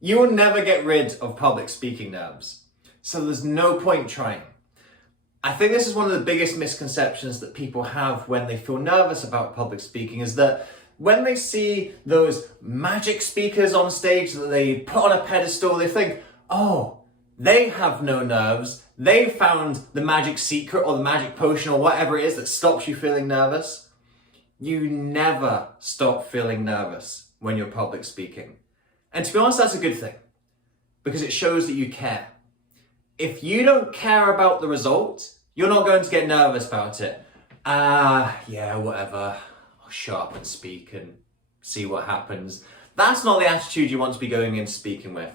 You will never get rid of public speaking nerves, so there's no point trying. I think this is one of the biggest misconceptions that people have when they feel nervous about public speaking, is that when they see those magic speakers on stage that they put on a pedestal, they think, oh, they have no nerves. They found the magic secret or the magic potion or whatever it is that stops you feeling nervous. You never stop feeling nervous when you're public speaking. And to be honest, that's a good thing, because it shows that you care. If you don't care about the result, you're not going to get nervous about it. Yeah, whatever. I'll shut up and speak and see what happens. That's not the attitude you want to be going in speaking with.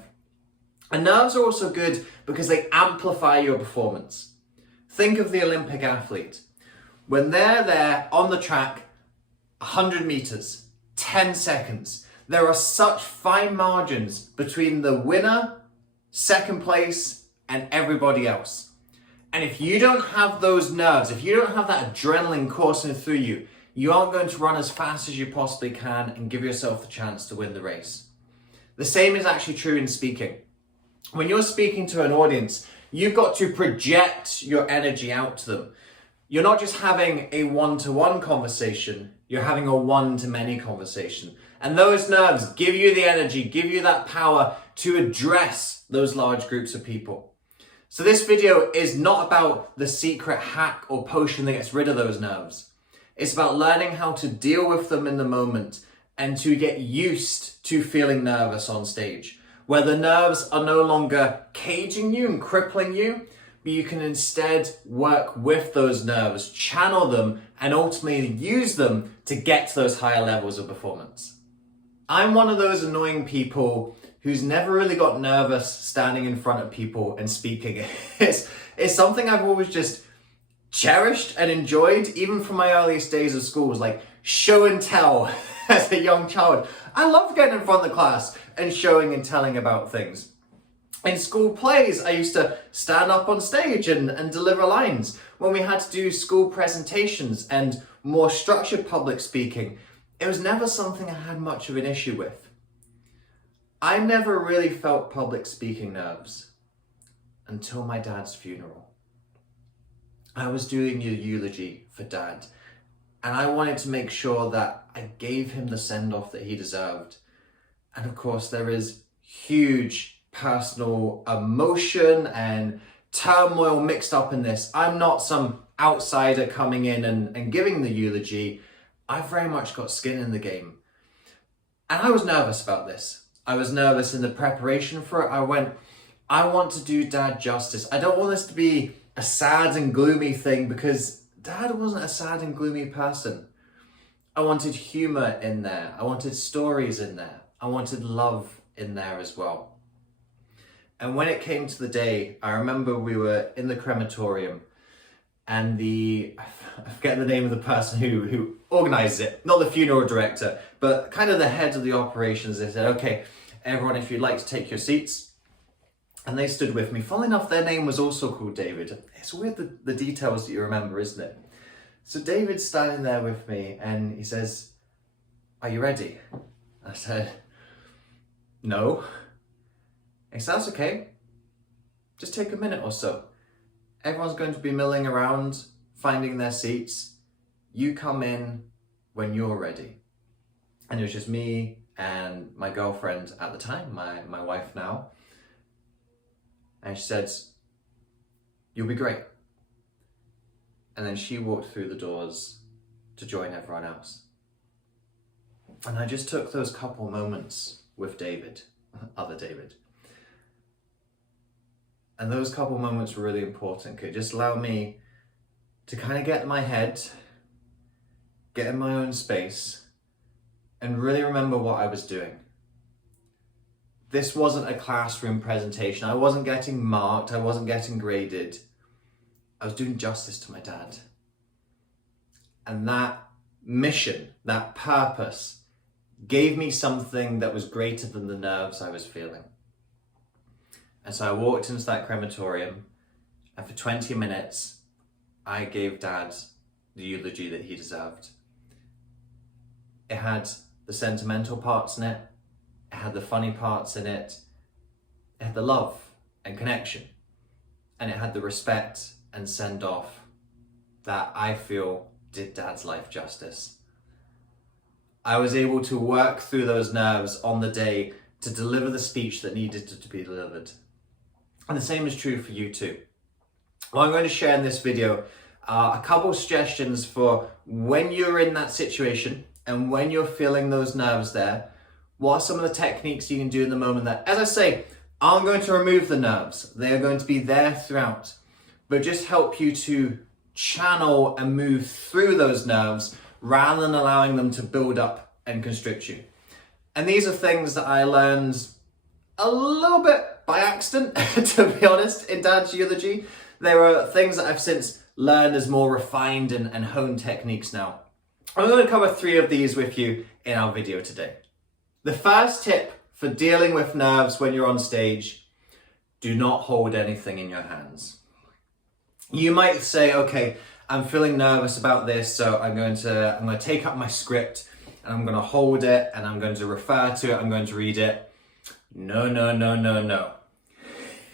And nerves are also good because they amplify your performance. Think of the Olympic athlete. When they're there on the track, 100 meters, 10 seconds, there are such fine margins between the winner, second place, and everybody else. And if you don't have those nerves, if you don't have that adrenaline coursing through you, you aren't going to run as fast as you possibly can and give yourself the chance to win the race. The same is actually true in speaking. When you're speaking to an audience, you've got to project your energy out to them. You're not just having a one-to-one conversation, you're having a one-to-many conversation. And those nerves give you the energy, give you that power to address those large groups of people. So this video is not about the secret hack or potion that gets rid of those nerves. It's about learning how to deal with them in the moment and to get used to feeling nervous on stage, where the nerves are no longer caging you and crippling you, but you can instead work with those nerves, channel them, and ultimately use them to get to those higher levels of performance. I'm one of those annoying people who's never really got nervous standing in front of people and speaking. It's something I've always just cherished and enjoyed, even from my earliest days of school. It was like show and tell as a young child. I loved getting in front of the class and showing and telling about things. In school plays, I used to stand up on stage and deliver lines. When we had to do school presentations and more structured public speaking, it was never something I had much of an issue with. I never really felt public speaking nerves until my dad's funeral. I was doing a eulogy for Dad, and I wanted to make sure that I gave him the send-off that he deserved. And of course, there is huge personal emotion and turmoil mixed up in this. I'm not some outsider coming in and giving the eulogy. I've very much got skin in the game. And I was nervous about this. I was nervous in the preparation for it. I want to do Dad justice. I don't want this to be a sad and gloomy thing, because Dad wasn't a sad and gloomy person. I wanted humor in there. I wanted stories in there. I wanted love in there as well. And when it came to the day, I remember we were in the crematorium, and I forget the name of the person who organizes it, not the funeral director, but kind of the head of the operations. They said, okay, everyone, if you'd like to take your seats. And they stood with me. Funnily enough, their name was also called David. It's weird the details that you remember, isn't it? So David's standing there with me and he says, are you ready? I said, no. He said, that's okay. Just take a minute or so. Everyone's going to be milling around, finding their seats. You come in when you're ready. And it was just me and my girlfriend at the time, my wife now. And she said, you'll be great. And then she walked through the doors to join everyone else. And I just took those couple moments with David, other David. And those couple moments were really important. It just allowed me to kind of get in my head, get in my own space, and really remember what I was doing. This wasn't a classroom presentation. I wasn't getting marked. I wasn't getting graded. I was doing justice to my dad. And that mission, that purpose, gave me something that was greater than the nerves I was feeling. And so I walked into that crematorium, and for 20 minutes, I gave Dad the eulogy that he deserved. It had the sentimental parts in it. It had the funny parts in it. It had the love and connection, and it had the respect and send off that I feel did Dad's life justice. I was able to work through those nerves on the day to deliver the speech that needed to be delivered. And the same is true for you too. Well, I'm going to share in this video a couple suggestions for when you're in that situation and when you're feeling those nerves there. What are some of the techniques you can do in the moment that, as I say, aren't going to remove the nerves. They are going to be there throughout, but just help you to channel and move through those nerves rather than allowing them to build up and constrict you. And these are things that I learned a little bit by accident, to be honest, in Dad's eulogy. There are things that I've since learned as more refined and honed techniques now. I'm going to cover 3 of these with you in our video today. The first tip for dealing with nerves when you're on stage: do not hold anything in your hands. You might say, okay, I'm feeling nervous about this, so I'm going to take up my script and I'm going to hold it and I'm going to refer to it, I'm going to read it. No.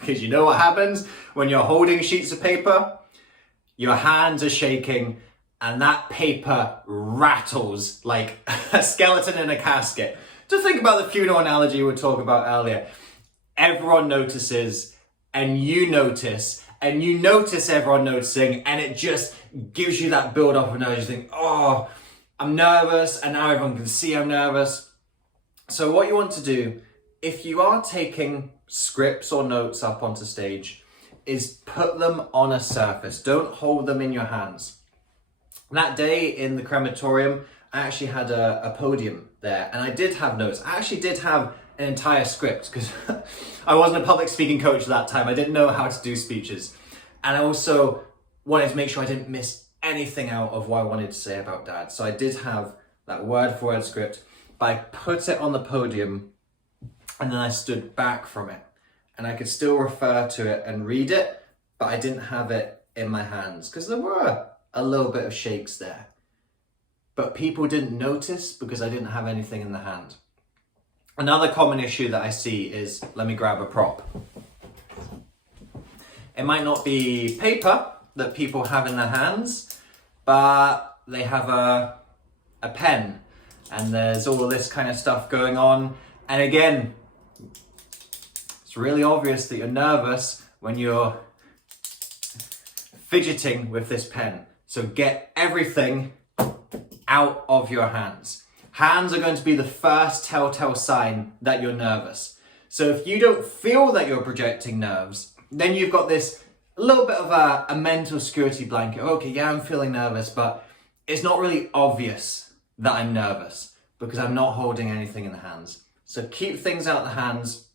Because you know what happens when you're holding sheets of paper? Your hands are shaking and that paper rattles like a skeleton in a casket. Just think about the funeral analogy we were talking about earlier. Everyone notices and you notice everyone noticing, and it just gives you that build up of nerves. You think, oh, I'm nervous, and now everyone can see I'm nervous. So what you want to do, if you are taking scripts or notes up onto stage, is put them on a surface. Don't hold them in your hands. That day in the crematorium, I actually had a podium there, and I did have notes. I actually did have an entire script because I wasn't a public speaking coach at that time. I didn't know how to do speeches. And I also wanted to make sure I didn't miss anything out of what I wanted to say about Dad. So I did have that word for word script, but I put it on the podium and then I stood back from it. And I could still refer to it and read it, but I didn't have it in my hands because there were a little bit of shakes there. But people didn't notice because I didn't have anything in the hand. Another common issue that I see is, let me grab a prop. It might not be paper that people have in their hands, but they have a pen and there's all this kind of stuff going on. And again, it's really obvious that you're nervous when you're fidgeting with this pen. So get everything out of your hands. Hands are going to be the first telltale sign that you're nervous. So if you don't feel that you're projecting nerves, then you've got this little bit of a mental security blanket. Okay, yeah, I'm feeling nervous, but it's not really obvious that I'm nervous because I'm not holding anything in the hands. So keep things out of the hands.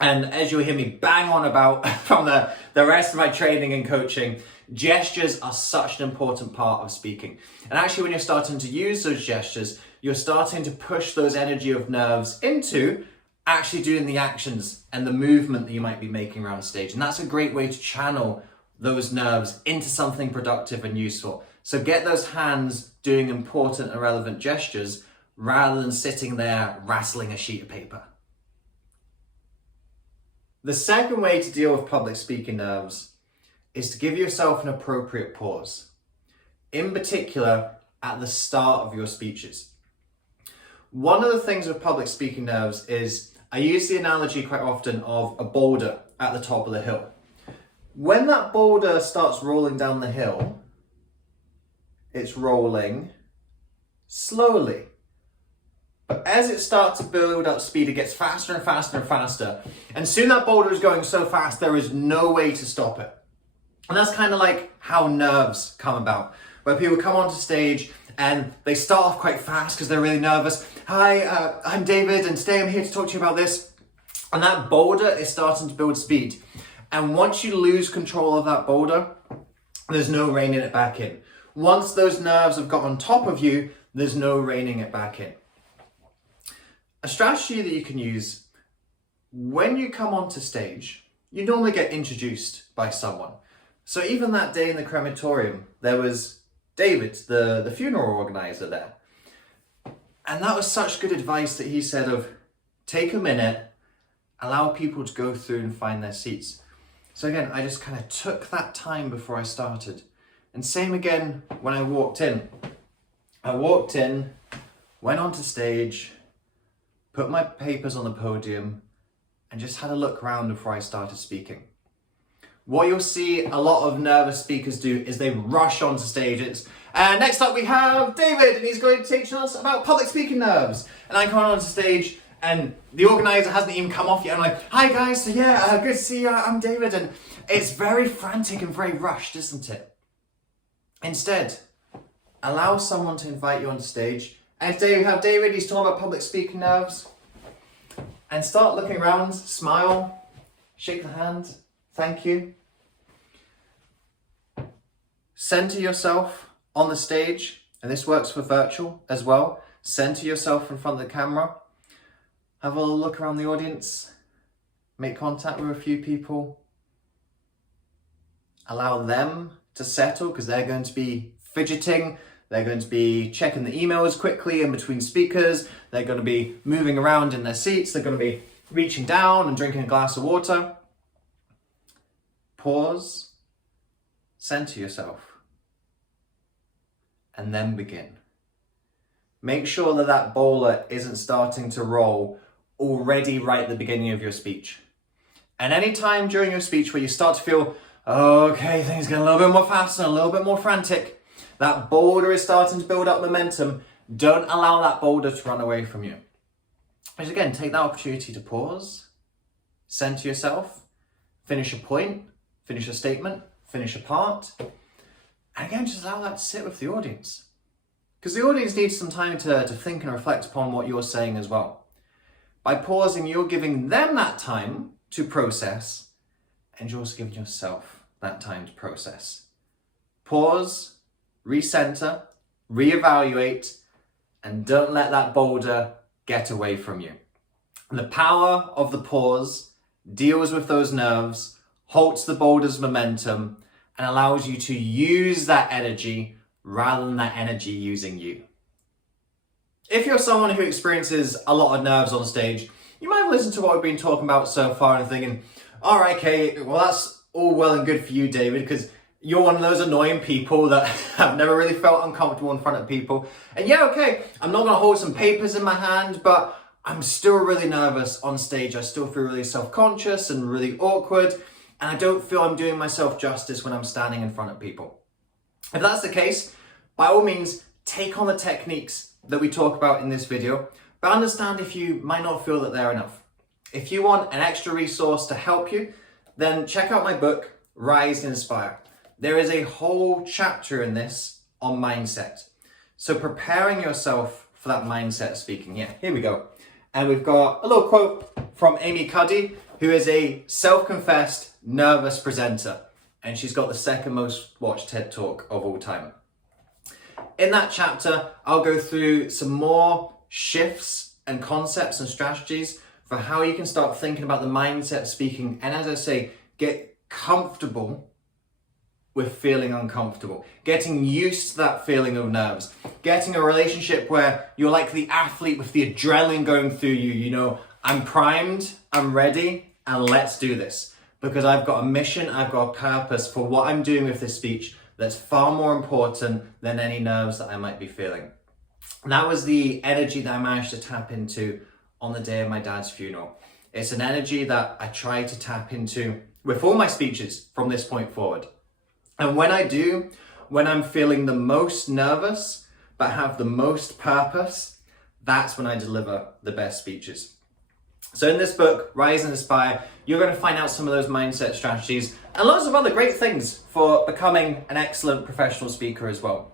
And as you'll hear me bang on about from the rest of my training and coaching, gestures are such an important part of speaking. And actually, when you're starting to use those gestures, you're starting to push those energy of nerves into actually doing the actions and the movement that you might be making around stage. And that's a great way to channel those nerves into something productive and useful. So get those hands doing important and relevant gestures rather than sitting there rattling a sheet of paper. The second way to deal with public speaking nerves is to give yourself an appropriate pause, in particular at the start of your speeches. One of the things with public speaking nerves is, I use the analogy quite often of a boulder at the top of the hill. When that boulder starts rolling down the hill, it's rolling slowly. But as it starts to build up speed, it gets faster and faster and faster. And soon that boulder is going so fast, there is no way to stop it. And that's kind of like how nerves come about, where people come onto stage and they start off quite fast because they're really nervous. Hi, I'm David, and today I'm here to talk to you about this. And that boulder is starting to build speed. And once you lose control of that boulder, there's no reining it back in. Once those nerves have got on top of you, there's no reining it back in. A strategy that you can use when you come onto stage, you normally get introduced by someone. So even that day in the crematorium, there was David, the funeral organizer there. And that was such good advice that he said of, take a minute Allow people to go through and find their seats. So again, I just kind of took that time before I started. And same again when I walked in. I walked in, went onto stage, put my papers on the podium, and just had a look around before I started speaking. What you'll see a lot of nervous speakers do is they rush onto stages. And next up we have David, and he's going to teach us about public speaking nerves. And I come onto stage, and the organizer hasn't even come off yet. I'm like, hi guys, so yeah, good to see you, I'm David. And it's very frantic and very rushed, isn't it? Instead, allow someone to invite you onto stage. And today we have David, he's talking about public speaking nerves. And start looking around, smile, shake the hand, thank you. Center yourself on the stage, and this works for virtual as well. Center yourself in front of the camera. Have a little look around the audience. Make contact with a few people. Allow them to settle because they're going to be fidgeting. They're going to be checking the emails quickly in between speakers. They're going to be moving around in their seats. They're going to be reaching down and drinking a glass of water. Pause. Center yourself. And then begin. Make sure that that bowler isn't starting to roll already right at the beginning of your speech. And any time during your speech where you start to feel, okay, things get a little bit more fast and a little bit more frantic, that boulder is starting to build up momentum, don't allow that boulder to run away from you. Just again, take that opportunity to pause, center yourself, finish a point, finish a statement, finish a part, and again, just allow that to sit with the audience. Because the audience needs some time to think and reflect upon what you're saying as well. By pausing, you're giving them that time to process, and you're also giving yourself that time to process. Pause, recenter, reevaluate, and don't let that boulder get away from you. And the power of the pause deals with those nerves, halts the boulder's momentum, and allows you to use that energy rather than that energy using you. If you're someone who experiences a lot of nerves on stage, you might have listened to what we've been talking about so far and thinking, all right, okay, well, that's all well and good for you, David, because you're one of those annoying people that have never really felt uncomfortable in front of people. And yeah, okay, I'm not gonna hold some papers in my hand, but I'm still really nervous on stage. I still feel really self-conscious and really awkward, and I don't feel I'm doing myself justice when I'm standing in front of people. If that's the case, by all means, take on the techniques that we talk about in this video, but understand if you might not feel that they're enough. If you want an extra resource to help you, then check out my book, Rise and Inspire. There is a whole chapter in this on mindset. So preparing yourself for that mindset speaking. Yeah, here we go. And we've got a little quote from Amy Cuddy, who is a self-confessed nervous presenter. And she's got the second most watched TED Talk of all time. In that chapter, I'll go through some more shifts and concepts and strategies for how you can start thinking about the mindset of speaking. And as I say, get comfortable with feeling uncomfortable, getting used to that feeling of nerves, getting a relationship where you're like the athlete with the adrenaline going through you. You know, I'm primed, I'm ready, and let's do this. Because I've got a mission, I've got a purpose for what I'm doing with this speech that's far more important than any nerves that I might be feeling. And that was the energy that I managed to tap into on the day of my dad's funeral. It's an energy that I try to tap into with all my speeches from this point forward. And when I do, when I'm feeling the most nervous, but have the most purpose, that's when I deliver the best speeches. So in this book, Rise and Inspire, you're going to find out some of those mindset strategies and lots of other great things for becoming an excellent professional speaker as well.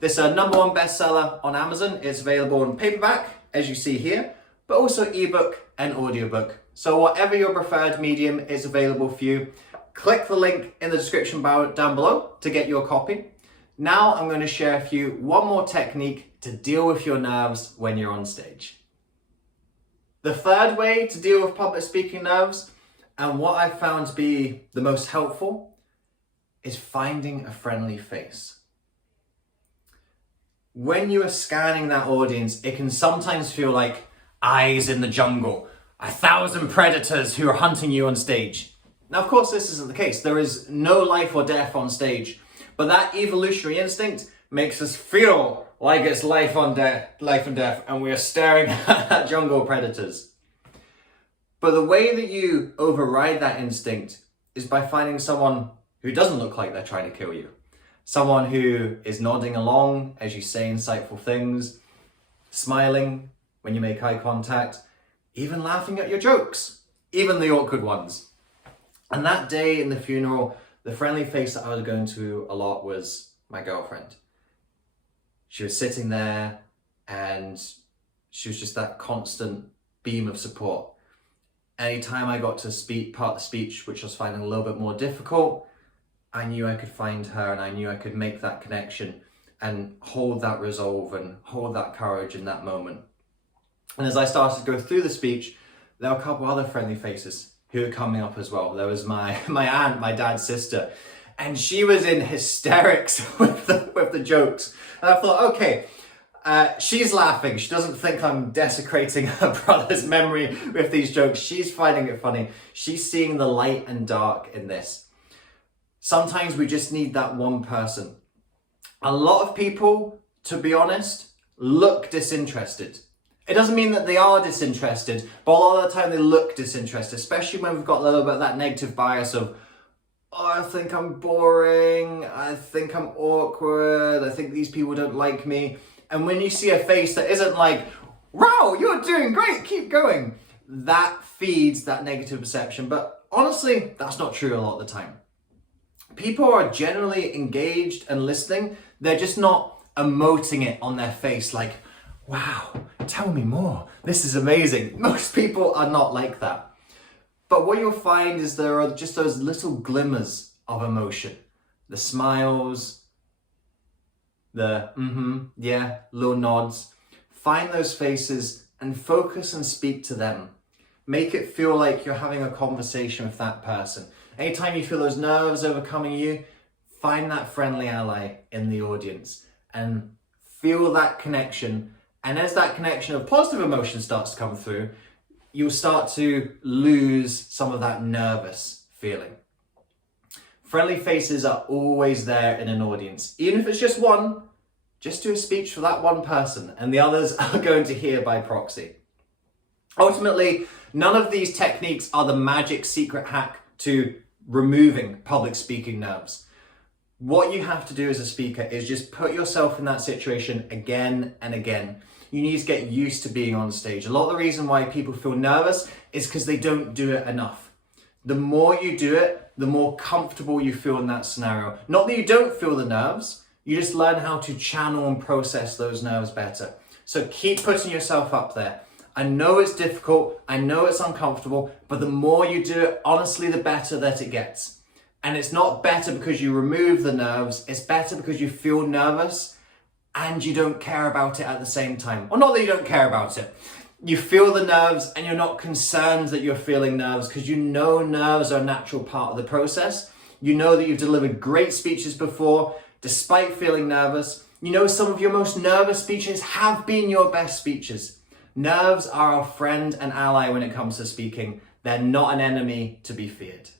This #1 bestseller on Amazon is available in paperback, as you see here, but also ebook and audiobook. So whatever your preferred medium is available for you, click the link in the description bar down below to get your copy. Now I'm going to share with you one more technique to deal with your nerves when you're on stage. The third way to deal with public speaking nerves, and what I've found to be the most helpful, is finding a friendly face. When you are scanning that audience, it can sometimes feel like eyes in the jungle. 1,000 predators who are hunting you on stage. Now, of course, this isn't the case. There is no life or death on stage, but that evolutionary instinct makes us feel like it's life and death, and we are staring at jungle predators. But the way that you override that instinct is by finding someone who doesn't look like they're trying to kill you. Someone who is nodding along as you say insightful things, smiling when you make eye contact, even laughing at your jokes, even the awkward ones. And that day in the funeral, the friendly face that I was going to a lot was my girlfriend. She was sitting there and she was just that constant beam of support. Anytime I got to speak part of the speech, which I was finding a little bit more difficult, I knew I could find her and I knew I could make that connection and hold that resolve and hold that courage in that moment. And as I started to go through the speech, there were a couple other friendly faces who were coming up as well. There was my aunt, my dad's sister, and she was in hysterics with the jokes. And I thought, okay, she's laughing. She doesn't think I'm desecrating her brother's memory with these jokes. She's finding it funny. She's seeing the light and dark in this. Sometimes we just need that one person. A lot of people, to be honest, look disinterested. It doesn't mean that they are disinterested, but a lot of the time they look disinterested, especially when we've got a little bit of that negative bias of, oh, I think I'm boring, I think I'm awkward, I think these people don't like me. And when you see a face that isn't like, wow, you're doing great, keep going, that feeds that negative perception. But honestly, that's not true a lot of the time. People are generally engaged and listening, they're just not emoting it on their face like, wow, tell me more, this is amazing. Most people are not like that. But what you'll find is there are just those little glimmers of emotion. The smiles, the yeah, little nods. Find those faces and focus and speak to them. Make it feel like you're having a conversation with that person. Anytime you feel those nerves overcoming you, find that friendly ally in the audience and feel that connection. And as that connection of positive emotion starts to come through, you'll start to lose some of that nervous feeling. Friendly faces are always there in an audience. Even if it's just one, just do a speech for that one person and the others are going to hear by proxy. Ultimately, none of these techniques are the magic secret hack to removing public speaking nerves. What you have to do as a speaker is just put yourself in that situation again and again. You need to get used to being on stage. A lot of the reason why people feel nervous is because they don't do it enough. The more you do it, the more comfortable you feel in that scenario. Not that you don't feel the nerves, you just learn how to channel and process those nerves better. So keep putting yourself up there. I know it's difficult, I know it's uncomfortable, but the more you do it, honestly, the better that it gets. And it's not better because you remove the nerves, it's better because you feel nervous and you don't care about it at the same time. Or not that you don't care about it. You feel the nerves and you're not concerned that you're feeling nerves because you know nerves are a natural part of the process. You know that you've delivered great speeches before, despite feeling nervous. You know some of your most nervous speeches have been your best speeches. Nerves are our friend and ally when it comes to speaking. They're not an enemy to be feared.